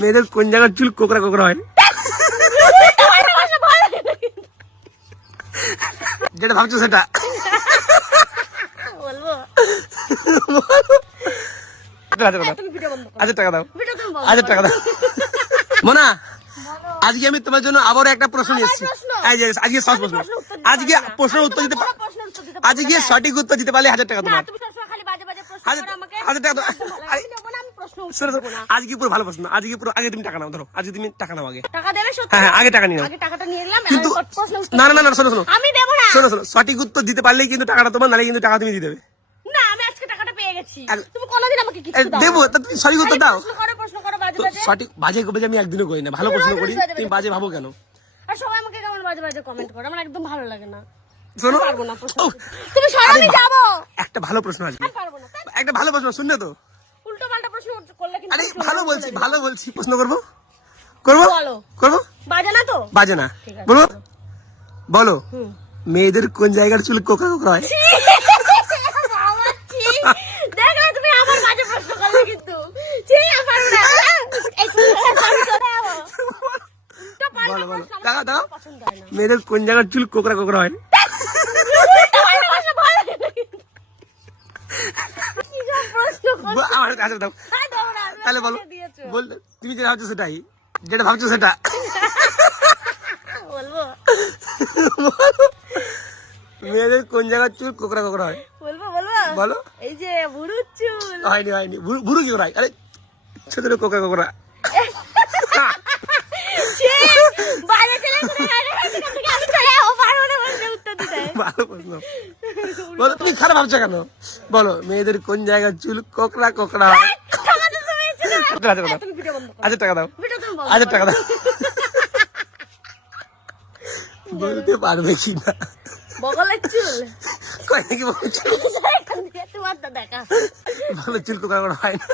মেয়েদের কোন জায়গার চুল কোকড়া কোকড়া হয়? যেটা ভাবছো সেটা বলবো। আচ্ছা টাকা দাও, আচ্ছা টাকা দাও। মোনা, আজকে আমি তোমার জন্য আবারও একটা প্রশ্ন নিয়ে এসেছি। আজকে সহজ প্রশ্ন, আজকে প্রশ্নের উত্তর দিতে আজকে সঠিক উত্তর দিতে পারলে 1000 টাকা তোমার। 1000 টাকা। আজকে পুরো ভালো প্রশ্ন, আজকে পুরো আগে তুমি টাকা নাও, ধরো আজকে তুমি টাকা নাও আগে। টাকা দেবে সত্যি? হ্যাঁ আগে টাকা নিও। আগে টাকাটা নিয়ে নিলাম। কিন্তু না না না শোনো শোনো, আমি দেব না। শোনো শোনো, সঠিক উত্তর দিতে পারলেই কিন্তু টাকাটা তোমার, নালে কিন্তু টাকা তুমি দিয়ে দেবে। না আমি আজকে টাকাটা পেয়ে গেছি। তুমি কোনোদিন আমাকে কিছু দাও? দেবো, তা তুমি সঠিক উত্তর দাও। প্রশ্ন করো বাজে তো বাজে। সঠিক বাজে কবে আমি একদিনও করি না, ভালো প্রশ্ন করি, তুমি বাজে ভাবো কেন? আর সবাই আমাকে কেমন বাজে বাজে কমেন্ট করে, আমার একদম ভালো লাগে না। শোনো, পারবো না প্রশ্ন। তুমি সরো, আমি যাব। একটা ভালো প্রশ্ন আছে, আমি পারবো না। একটা ভালো প্রশ্ন শুনলে তো? উল্টো পাল্টা প্রশ্ন করলে কিন্তু আরে ভালো বলছি প্রশ্ন করবো, করবো বলো। করবো। বাজে না তো? বাজে না, ঠিক আছে, বলো বলো। মেয়েদের কোন জায়গার চুল কোকড়া কোকড়া হয়? দেখো তুমি আমার বাজে প্রশ্ন করলে কিন্তু আমি পারবো না। এই বলো বলো, দাও দাও। মেয়েদের কোন জায়গার চুল কোকড়া কোকড়া হয়? আমার কাছে দাও তাহলে বলো। বলতে তুমি যেটা ভাবছো সেটাই, যেটা ভাবছো সেটা বলবো। মেয়েদের কোন জায়গার চুল কোকড়া কোকড়া হয়? বলবো বলবো বলো। এই যে বুড়ুর চুল। হয়নি হয়নি, বুড়ো কি হয়? আরে ছোট ছোট কোকড়া কোকড়া। বাজে ছেলে আমি চলে যাবো, পারবো না বলতে উত্তর দিতে। ভালো প্রশ্ন, বলো তুমি খারাপ ভাবছো কেন? বলো মেয়েদের কোন জায়গার চুল কোকড়া কোকড়া হয়? আচ্ছা টাকা দাও, আচ্ছা টাকা দাও। বলতে পারবে কি না? বগলের চুল। কয় নাকি বলছো? তোমার তো দেখা। বলো চুল কোকড়া কোকড়া হয় না?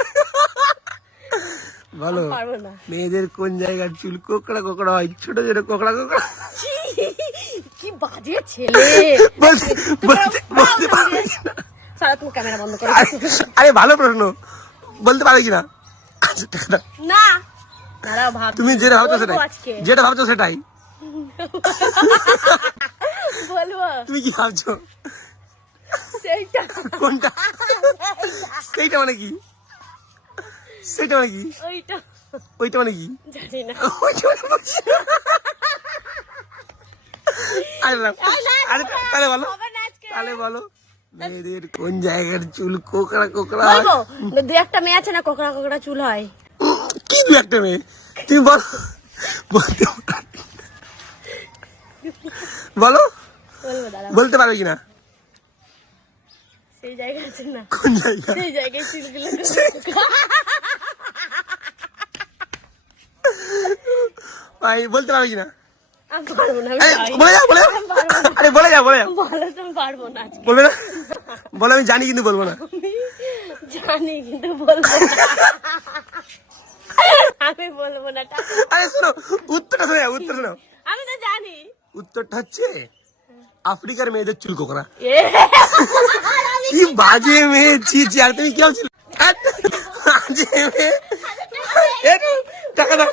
বলো পারবো না। মেয়েদের কোন জায়গার চুল কোকড়া কোকড়া হয়? ছোট ছোট কোকড়া কোকড়া। কি বাজে ছেলে। বলতে পারবে কি না? সারা তুমি ক্যামেরা বন্ধ করো। আরে ভালো প্রশ্ন, বলতে পারবে কি না? আচ্ছা টাকা দাও। না দাঁড়াও ভাব। তুমি যেটা ভাবছো সেটাই, যেটা ভাবছো সেটাই। বলবো। তুমি কি ভাবছো? সেইটা কোনটা? সেইটা মানে কি? সেইটা মানে কি? ওইটা ওইটা মানে কি? জানি না। ওইটা মানে বুঝছি না। আরে না, আরে তাহলে বলো, হবে না আজকে। তাহলে বলো মেয়েদের কোন জায়গার চুল কোকড়া কোকড়া হয়? বলবো দু একটা মেয়ে আছে না কোকড়া কোকড়া চুল হয়। কি দু একটা মেয়ে? তুমি বলো, বলতে বলো, বলবো দাঁড়াও। বলতে পারবে কিনা? সেই জায়গা আছে না, কোন জায়গা? সেই জায়গায় চুলগুলো ভাই বলতে পারবে কিনা? আমি পারবো না। বলে যাও, বলে যাও। আরে বলে যাও, বলে যাও। বলো তুমি পারবো না আজকে। বলবে না? বলো আমি জানি কিন্তু বলবো না। জানি কিন্তু বলবো না। আমি বলবো না। আরে শোনো, উত্তরটা শোনো, উত্তর শোনো। আমি তো জানি উত্তরটা হচ্ছে আফ্রিকার মেয়েদের চুল কোকড়া। এ কি বাজে মেয়ে, ছি ছি। আর তুমি কি ভাবছিলে? বাজে মেয়ে। টাকা দাও।